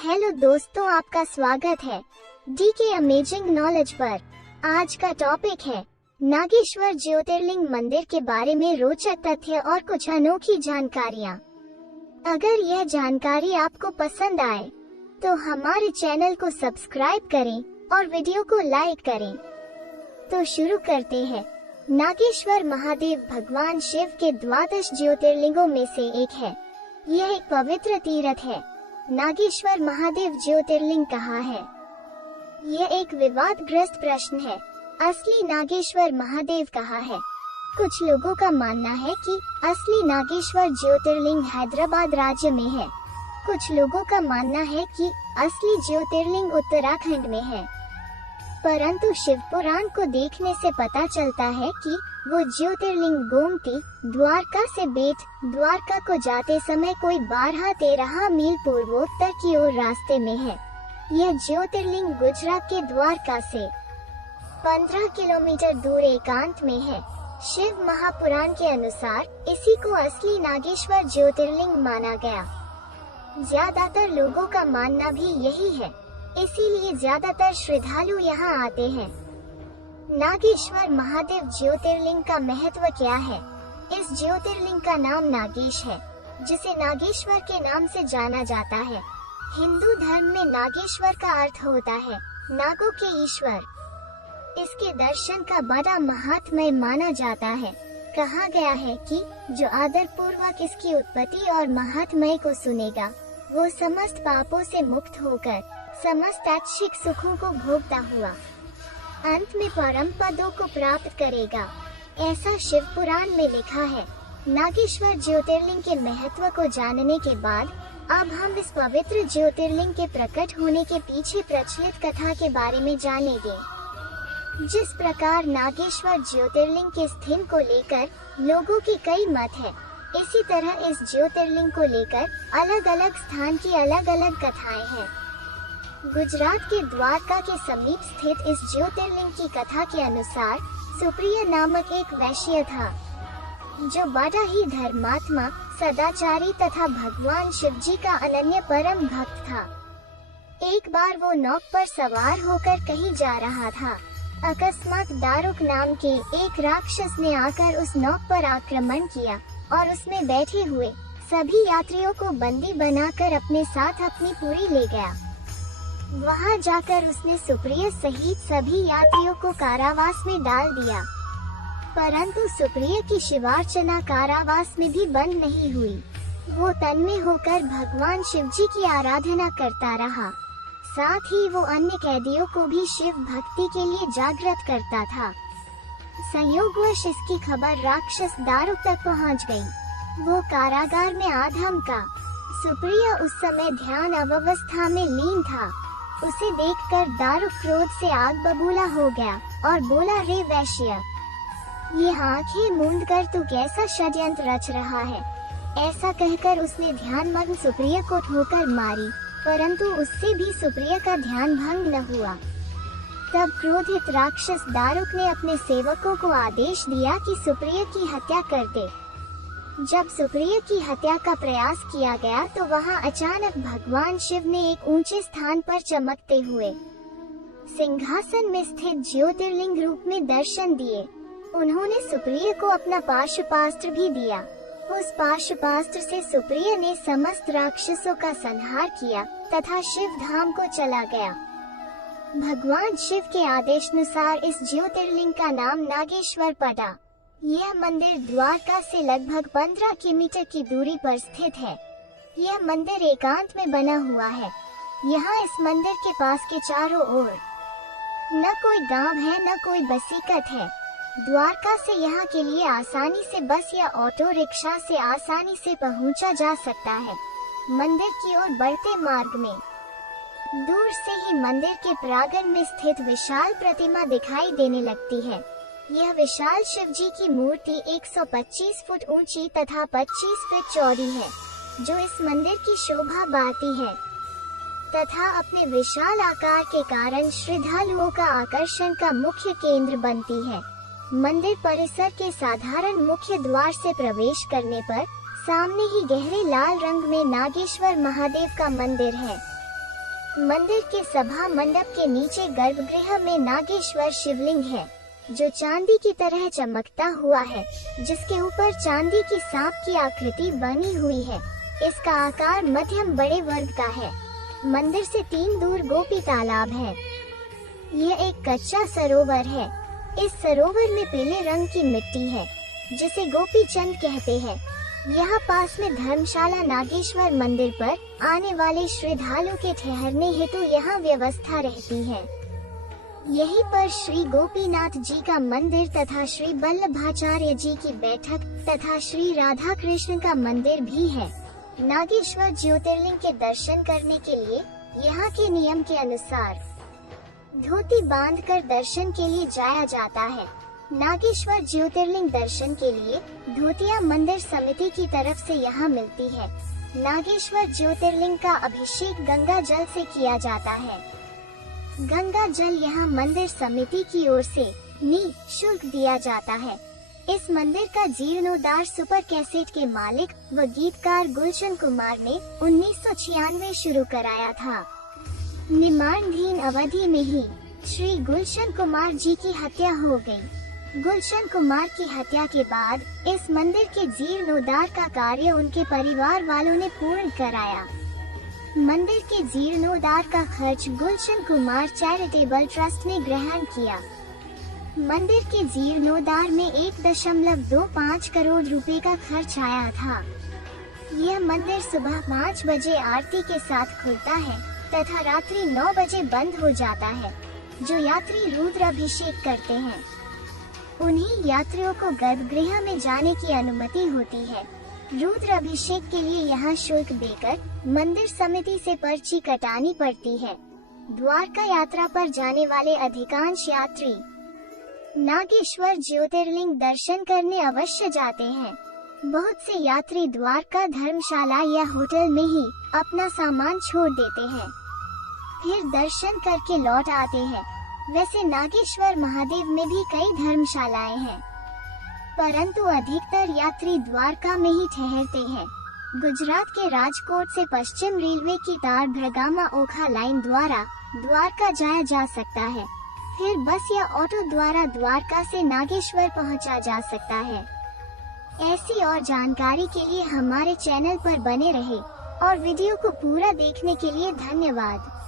Hello दोस्तों, आपका स्वागत है डीके अमेजिंग नॉलेज पर। आज का टॉपिक है नागेश्वर ज्योतिर्लिंग मंदिर के बारे में रोचक तथ्य और कुछ अनोखी जानकारियाँ। अगर यह जानकारी आपको पसंद आए तो हमारे चैनल को सब्सक्राइब करें और वीडियो को लाइक करें। तो शुरू करते हैं। नागेश्वर महादेव भगवान शिव के 12 ज्योतिर्लिंगों में से एक है। यह एक पवित्र तीर्थ है। नागेश्वर महादेव ज्योतिर्लिंग कहाँ है? यह एक विवादग्रस्त प्रश्न है। असली नागेश्वर महादेव कहाँ है? कुछ लोगों का मानना है कि असली नागेश्वर ज्योतिर्लिंग हैदराबाद राज्य में है। कुछ लोगों का मानना है कि असली ज्योतिर्लिंग उत्तराखंड में है। परंतु शिव पुराण को देखने से पता चलता है कि वो ज्योतिर्लिंग गोमती द्वारका से बेट द्वारका को जाते समय कोई 12-13 मील पूर्वोत्तर की ओर रास्ते में है। यह ज्योतिर्लिंग गुजरात के द्वारका से 15 किलोमीटर दूर एकांत में है। शिव महापुराण के अनुसार इसी को असली नागेश्वर ज्योतिर्लिंग माना गया। ज्यादातर लोगों का मानना भी यही है, इसीलिए ज्यादातर श्रद्धालु यहाँ आते हैं। नागेश्वर महादेव ज्योतिर्लिंग का महत्व क्या है? इस ज्योतिर्लिंग का नाम नागेश है, जिसे नागेश्वर के नाम से जाना जाता है। हिंदू धर्म में नागेश्वर का अर्थ होता है नागों के ईश्वर। इसके दर्शन का बड़ा महात्म्य माना जाता है। कहा गया है कि जो आदर पूर्वक इसकी उत्पत्ति और महात्म्य को सुनेगा, वो समस्त पापों से मुक्त होकर समस्त ऐच्छिक सुखों को भोगता हुआ अंत में परम पदों को प्राप्त करेगा। ऐसा शिव पुराण में लिखा है। नागेश्वर ज्योतिर्लिंग के महत्व को जानने के बाद अब हम इस पवित्र ज्योतिर्लिंग के प्रकट होने के पीछे प्रचलित कथा के बारे में जानेंगे। जिस प्रकार नागेश्वर ज्योतिर्लिंग के स्थान को लेकर लोगों के कई मत है, इसी तरह इस ज्योतिर्लिंग को लेकर अलग अलग स्थान की अलग अलग कथाएं हैं। गुजरात के द्वारका के समीप स्थित इस ज्योतिर्लिंग की कथा के अनुसार सुप्रिय नामक एक वैश्य था, जो बड़ा ही धर्मात्मा, सदाचारी तथा भगवान शिव जी का अनन्य परम भक्त था। एक बार वो नौक पर सवार होकर कहीं जा रहा था। अकस्मात दारुक नाम के एक राक्षस ने आकर उस नौक पर आक्रमण किया और उसमें बैठे हुए सभी यात्रियों को बंदी बनाकर अपने साथ अपनी पुरी ले गया। वहां जाकर उसने सुप्रिय सहित सभी यात्रियों को कारावास में डाल दिया। परंतु सुप्रिय की शिवार्चना कारावास में भी बंद नहीं हुई। वो तन्मय होकर भगवान शिव जी की आराधना करता रहा। साथ ही वो अन्य कैदियों को भी शिव भक्ति के लिए जागृत करता था। संयोगवश इसकी खबर राक्षस दारुक तक पहुंच गई। वो कारागार में आधम का। सुप्रिय उस समय ध्यान अवस्था में लीन था। उसे देखकर दारुक क्रोध से आग बबूला हो गया और बोला, रे वैश्य, ये आंखें मूंद कर तू कैसा षड्यंत्र रच रहा है? ऐसा कहकर उसने ध्यान मग्न सुप्रिय को ठोकर मारी, परंतु उससे भी सुप्रिय का ध्यान भंग न हुआ। तब क्रोधित राक्षस दारुक ने अपने सेवकों को आदेश दिया कि सुप्रिय की हत्या कर दे। जब सुप्रिय की हत्या का प्रयास किया गया तो वहां अचानक भगवान शिव ने एक ऊंचे स्थान पर चमकते हुए सिंहासन में स्थित ज्योतिर्लिंग रूप में दर्शन दिए। उन्होंने सुप्रिय को अपना पाशुपास्त्र भी दिया। उस पाशुपास्त्र से सुप्रिय ने समस्त राक्षसों का संहार किया तथा शिव धाम को चला गया। भगवान शिव के आदेशानुसार इस ज्योतिर्लिंग का नाम नागेश्वर पड़ा। यह मंदिर द्वारका से लगभग 15 किलोमीटर की दूरी पर स्थित है। यह मंदिर एकांत में बना हुआ है। यहाँ इस मंदिर के पास के चारों ओर न कोई गांव है, न कोई बसीकत है। द्वारका से यहाँ के लिए आसानी से बस या ऑटो रिक्शा से आसानी से पहुँचा जा सकता है। मंदिर की ओर बढ़ते मार्ग में दूर से ही मंदिर के प्रांगण में स्थित विशाल प्रतिमा दिखाई देने लगती है। यह विशाल शिव जी की मूर्ति 125 फुट ऊंची तथा 25 फीट चौड़ी है, जो इस मंदिर की शोभा बढ़ाती है तथा अपने विशाल आकार के कारण श्रद्धालुओं का आकर्षण का मुख्य केंद्र बनती है। मंदिर परिसर के साधारण मुख्य द्वार से प्रवेश करने पर सामने ही गहरे लाल रंग में नागेश्वर महादेव का मंदिर है। मंदिर के सभा मंडप के नीचे गर्भगृह में नागेश्वर शिवलिंग है, जो चांदी की तरह चमकता हुआ है, जिसके ऊपर चांदी की सांप की आकृति बनी हुई है। इसका आकार मध्यम बड़े वर्ग का है। मंदिर से 3 दूर गोपी तालाब है। यह एक कच्चा सरोवर है। इस सरोवर में पीले रंग की मिट्टी है, जिसे गोपी चंद कहते हैं। यहाँ पास में धर्मशाला नागेश्वर मंदिर पर आने वाले श्रद्धालु के ठहरने हेतु यहाँ व्यवस्था रहती है। यहीं पर श्री गोपीनाथ जी का मंदिर तथा श्री वल्लभाचार्य जी की बैठक तथा श्री राधा कृष्ण का मंदिर भी है। नागेश्वर ज्योतिर्लिंग के दर्शन करने के लिए यहाँ के नियम के अनुसार धोती बांधकर दर्शन के लिए जाया जाता है। नागेश्वर ज्योतिर्लिंग दर्शन के लिए धोतिया मंदिर समिति की तरफ से यहाँ मिलती है। नागेश्वर ज्योतिर्लिंग का अभिषेक गंगा जल से किया जाता है। गंगा जल यहाँ मंदिर समिति की ओर से निःशुल्क दिया जाता है। इस मंदिर का जीर्णोद्धार सुपर कैसेट के मालिक व गीतकार गुलशन कुमार ने 1996 शुरू कराया था। निर्माणाधीन अवधि में ही श्री गुलशन कुमार जी की हत्या हो गई। गुलशन कुमार की हत्या के बाद इस मंदिर के जीर्णोद्धार का कार्य उनके परिवार वालों ने पूर्ण कराया। मंदिर के जीर्णोद्धार का खर्च गुलशन कुमार चैरिटेबल ट्रस्ट ने ग्रहण किया। मंदिर के जीर्णोद्धार में 1.25 करोड़ रुपए का खर्च आया था। यह मंदिर सुबह 5 बजे आरती के साथ खुलता है तथा रात्रि 9 बजे बंद हो जाता है। जो यात्री रुद्र अभिषेक करते हैं, उन्हीं यात्रियों को गर्भगृह में जाने की अनुमति होती है। रुद्र अभिषेक के लिए यहाँ शुल्क देकर मंदिर समिति से पर्ची कटानी पड़ती है। द्वारका यात्रा पर जाने वाले अधिकांश यात्री नागेश्वर ज्योतिर्लिंग दर्शन करने अवश्य जाते हैं। बहुत से यात्री द्वारका धर्मशाला या होटल में ही अपना सामान छोड़ देते हैं, फिर दर्शन करके लौट आते हैं। वैसे नागेश्वर महादेव में भी कई धर्मशालाएं हैं, परंतु अधिकतर यात्री द्वारका में ही ठहरते हैं। गुजरात के राजकोट से पश्चिम रेलवे की तार भ्रगामा ओखा लाइन द्वारा द्वारका जाया जा सकता है। फिर बस या ऑटो द्वारा द्वारका से नागेश्वर पहुंचा जा सकता है। ऐसी और जानकारी के लिए हमारे चैनल पर बने रहें और वीडियो को पूरा देखने के लिए धन्यवाद।